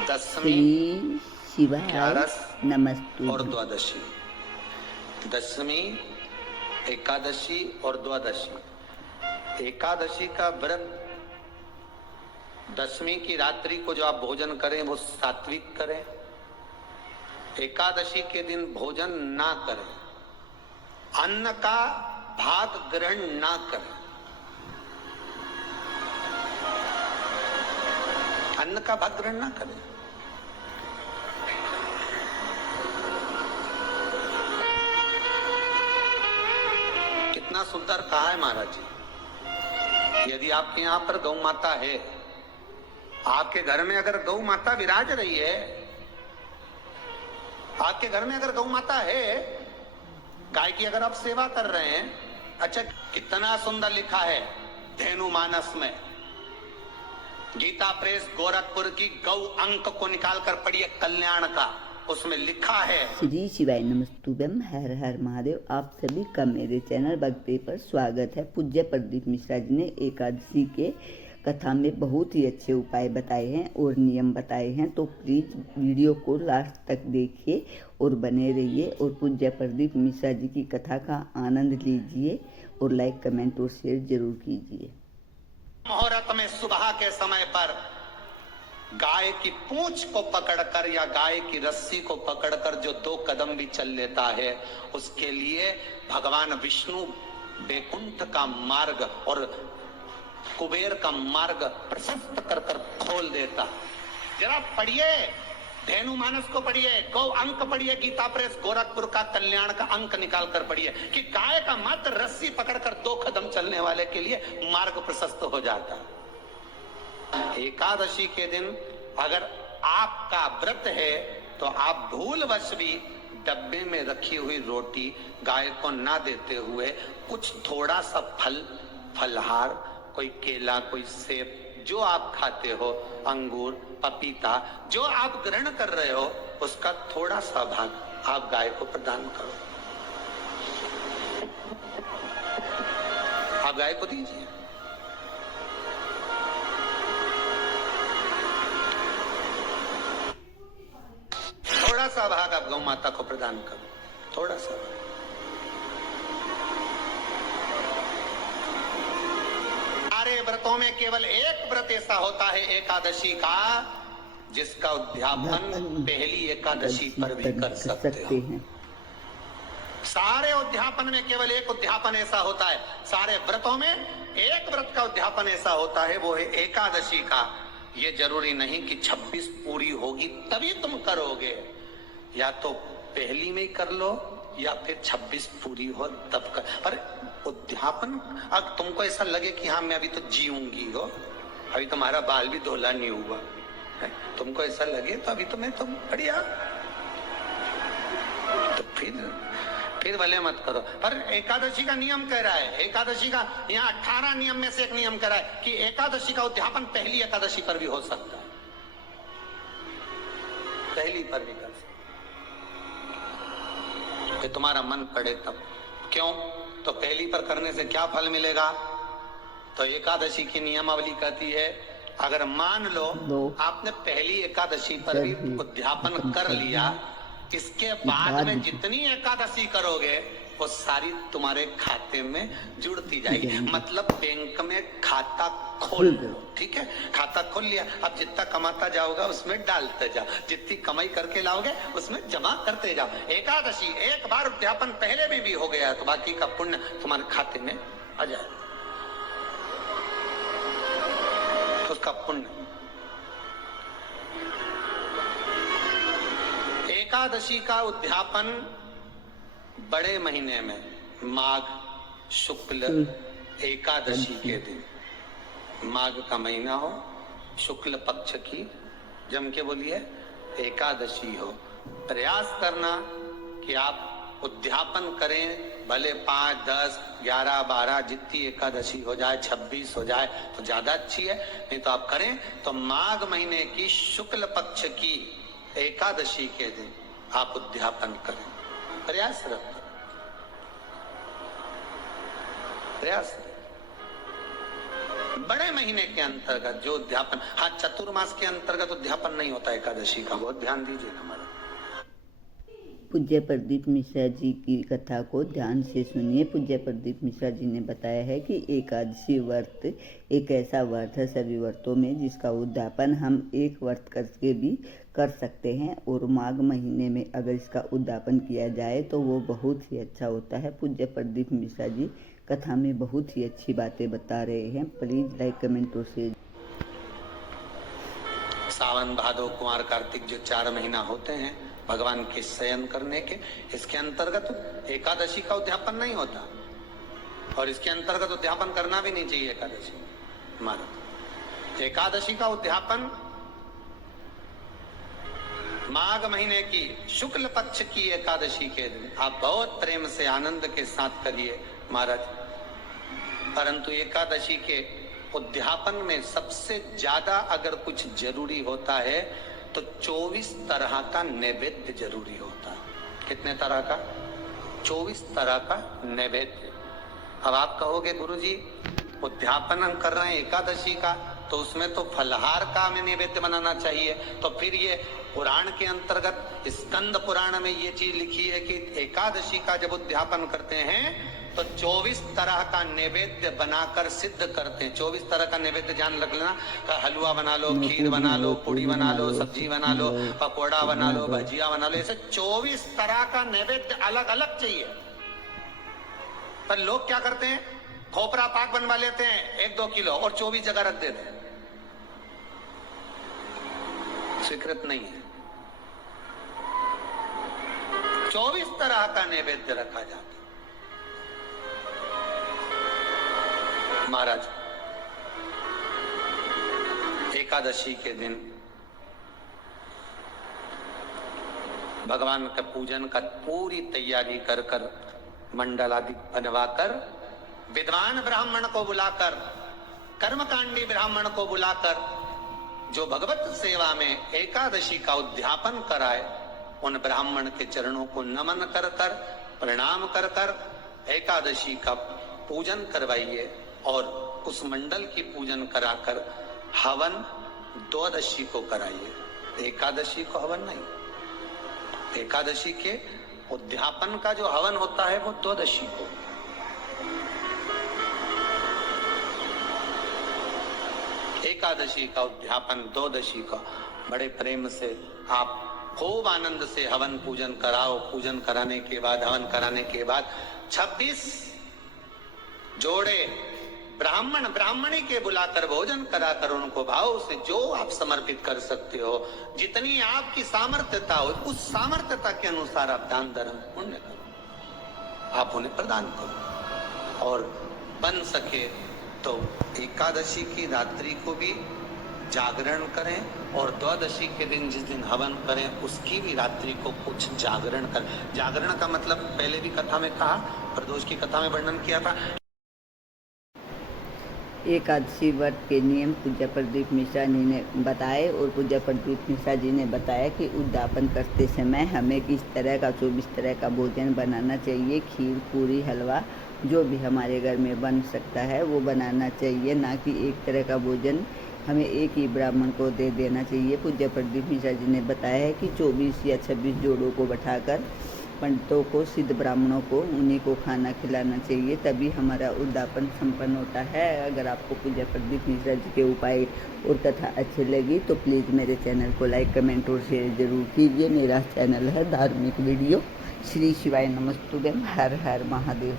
दशमी, श्री शिवाय ग्यारस नमस्तु और द्वादशी। दशमी, एकादशी और द्वादशी। एकादशी का व्रत, दशमी की रात्रि को जो आप भोजन करें वो सात्विक करें। एकादशी के दिन भोजन ना करें, अन्न का भाग ग्रहण ना करें। अन्न का भाग ग्रहण ना करें। कितना सुंदर कहा है महाराज जी। यदि आपके यहाँ पर गौ माता है, आपके घर में अगर गौ माता विराज रही है, आपके घर में अगर गौ माता है, गाय की अगर आप सेवा कर रहे हैं, अच्छा कितना सुंदर लिखा है धेनु मानस में। गीता प्रेस गोरखपुर की गौ अंक को निकाल कर पढ़िए, कल्याण का, उसमें लिखा है। श्री शिवाय नमस्तुभ्यम, हर हर महादेव। आप सभी का मेरे चैनल भक्ति पर स्वागत है। पूज्य प्रदीप मिश्रा जी ने एकादशी के कथा में बहुत ही अच्छे उपाय बताए हैं और नियम बताए हैं, तो प्लीज़ वीडियो को लास्ट तक देखिए और बने रहिए और पूज्य प्रदीप मिश्रा जी की कथा का आनंद लीजिए और लाइक कमेंट और शेयर जरूर कीजिए। मुहूर्त में सुबह के समय पर गाय की पूंछ को पकड़कर या गाय की रस्सी को पकड़कर जो 2 कदम भी चल लेता है, उसके लिए भगवान विष्णु वैकुंठ का मार्ग और कुबेर का मार्ग प्रशस्त कर कर खोल देता। जरा पढ़िए, धेनु मानस को पढ़िए, गौ अंक पढ़िए, गीता प्रेस गोरखपुर का कल्याण का अंक निकाल कर पढ़िए कि गाय का मात्र रस्सी पकड़कर 2 कदम चलने वाले के लिए मार्ग प्रशस्त हो जाता। एकादशी के दिन अगर आपका व्रत है तो आप भूलवश भी डब्बे में रखी हुई रोटी गाय को ना देते हुए कुछ थोड़ा सा फलहार, कोई केला, कोई सेब, जो आप खाते हो, अंगूर, पपीता, जो आप ग्रहण कर रहे हो, उसका थोड़ा सा भाग आप गाय को प्रदान करो। आप गाय को दीजिए। थोड़ा सा भाग आप गौ माता को प्रदान करो, थोड़ा सा। सारे व्रतों में केवल एक व्रत ऐसा होता है एकादशी का, जिसका उद्यापन पहली एकादशी पर भी कर सकते हो। सारे उद्यापन में केवल एक उद्यापन ऐसा होता है, सारे व्रतों में एक व्रत का उद्यापन ऐसा होता है, वो है एकादशी का। ये जरूरी नहीं कि 26 पूरी होगी तभी तुम करोगे, या तो पहली में ही कर लो या फिर 26 पूरी हो तब कर। पर उद्यापन, अब तुमको ऐसा लगे कि हाँ मैं अभी तो जीऊंगी हो, अभी तुम्हारा बाल भी धोला नहीं हुआ है, तुमको ऐसा लगे तो अभी तो मैं तो बढ़िया, तो फिर भले मत करो। पर एकादशी का नियम कह रहा है, एकादशी का यहाँ 18 नियम में से एक नियम कह रहा है कि एकादशी का उद्यापन पहली एकादशी पर भी हो सकता है, पहली पर भी कर सकता कि तुम्हारा मन पड़े तब। क्यों? तो पहली पर करने से क्या फल मिलेगा? तो एकादशी की नियमावली कहती है, अगर मान लो आपने पहली एकादशी पर भी उद्यापन कर लिया, इसके बाद में जितनी एकादशी करोगे वो सारी तुम्हारे खाते में जुड़ती जाएगी। मतलब बैंक में खाता खोल लो, ठीक है? खाता खोल लिया, अब जितना कमाता जाओगा उसमें डालते जाओ, जितनी कमाई करके लाओगे उसमें जमा करते जाओ। एकादशी एक बार उद्यापन पहले में भी हो गया तो बाकी का पुण्य तुम्हारे खाते में आ जाए, उसका पुण्य। एकादशी का उद्यापन बड़े महीने में, माघ शुक्ल एकादशी के दिन, माघ का महीना हो, शुक्ल पक्ष की, जम के बोलिए एकादशी हो, प्रयास करना कि आप उद्यापन करें, भले 5, 10, 11, 12 जितनी एकादशी हो जाए, 26 हो जाए तो ज्यादा अच्छी है, नहीं तो आप करें तो माघ महीने की शुक्ल पक्ष की एकादशी के दिन आप उद्यापन करें, प्रयासरत प्रयास। बड़े महीने के अंतर्गत जो उद्यापन, हाँ चतुर्मास के अंतर्गत उद्यापन नहीं होता एकादशी का, बहुत ध्यान दीजिएगा हमारा। पूज्य प्रदीप मिश्रा जी की कथा को ध्यान से सुनिए। पूज्य प्रदीप मिश्रा जी ने बताया है कि एकादशी व्रत एक ऐसा व्रत है सभी व्रतों में जिसका उद्यापन हम एक व्रत करके भी कर सकते हैं, और माघ महीने में अगर इसका उद्यापन किया जाए तो वो बहुत ही अच्छा होता है। पूज्य प्रदीप मिश्रा जी कथा में बहुत ही अच्छी बातें बता रहे हैं। प्लीज लाइक, कमेंट और शेयर। सावन, भादो, कुंवर, कार्तिक जो 4 महीना होते हैं भगवान के शयन करने के, इसके अंतर्गत एकादशी का उद्यापन नहीं होता, और इसके अंतर्गत उद्यापन करना भी नहीं चाहिए एकादशी हमारा। एकादशी का उद्यापन माघ महीने की शुक्ल पक्ष की एकादशी के दिन आप बहुत प्रेम से आनंद के साथ करिए महाराज। परंतु एकादशी के उद्यापन में सबसे ज्यादा अगर कुछ जरूरी होता है तो 24 तरह का नैवेद्य जरूरी होता है। कितने तरह का? 24 तरह का नैवेद्य। अब आप कहोगे गुरुजी उद्यापन हम कर रहे हैं एकादशी का, तो उसमें तो फलहार का हमें नैवेद्य बनाना चाहिए। तो फिर ये पुराण के अंतर्गत स्कंद पुराण में ये चीज लिखी है कि एकादशी का जब उद्यापन करते हैं तो 24 तरह का नैवेद्य बनाकर सिद्ध करते हैं। 24 तरह का नैवेद्य जान रख लेना, हलवा बना लो, खीर बना लो, पूड़ी बना लो, सब्जी बना लो, पकौड़ा बना लो, भजिया बना लो, ऐसे 24 तरह का नैवेद्य अलग अलग चाहिए। पर लोग क्या करते हैं, खोपरा पाक बनवा लेते हैं 1-2 किलो और 24 जगह रख देते हैं। स्वीकृत नहीं है। 24 तरह का नैवेद्य रखा जाता है। महाराज एकादशी के दिन भगवान का पूजन का पूरी तैयारी कर कर मंडल आदि बनवाकर विद्वान ब्राह्मण को बुलाकर, कर्मकांडी ब्राह्मण को बुलाकर जो भगवत सेवा में एकादशी का उद्यापन कराए, उन ब्राह्मण के चरणों को नमन कर कर, प्रणाम कर कर एकादशी का पूजन करवाइए, और उस मंडल की पूजन कराकर हवन द्वादशी को कराइए। एकादशी को हवन नहीं, एकादशी के उद्यापन का जो हवन होता है वो द्वादशी को। एकादशी का उद्यापन द्वादशी का बड़े प्रेम से आप खूब आनंद से हवन पूजन कराओ। पूजन कराने के बाद, हवन कराने के बाद 26 जोड़े ब्राह्मण ब्राह्मणी के बुलाकर भोजन कराकर उनको भाव से जो आप समर्पित कर सकते हो, जितनी आपकी सामर्थ्यता हो, उस सामर्थ्यता के अनुसार आप दान धर्म पुण्य करो, आप उन्हें प्रदान करो। और बन सके तो एकादशी की रात्रि को भी जागरण करें, और द्वादशी के दिन जिस दिन हवन करें उसकी भी रात्रि को कुछ जागरण करें। जागरण का मतलब पहले भी कथा में कहा, प्रदोष की कथा में वर्णन किया था। एकादशी व्रत के नियम पूज्य प्रदीप मिश्रा जी ने बताए, और पूज्य प्रदीप मिश्रा जी ने बताया कि उद्यापन करते समय हमें किस तरह का 24 तरह का भोजन बनाना चाहिए। खीर, पूरी, हलवा जो भी हमारे घर में बन सकता है वो बनाना चाहिए, ना कि एक तरह का भोजन हमें एक ही ब्राह्मण को दे देना चाहिए। पूज्य प्रदीप मिश्रा जी ने बताया है कि 24 या 26 जोड़ों को बैठाकर पंडितों को, सिद्ध ब्राह्मणों को, उन्हीं को खाना खिलाना चाहिए, तभी हमारा उद्यापन संपन्न होता है। अगर आपको पूज्य प्रदीप मिश्रा जी के उपाय और कथा अच्छी लगी तो प्लीज़ मेरे चैनल को लाइक, कमेंट और शेयर जरूर कीजिए। मेरा चैनल है धार्मिक वीडियो। श्री शिवाय नमस्तुभ्यम। हर हर महादेव।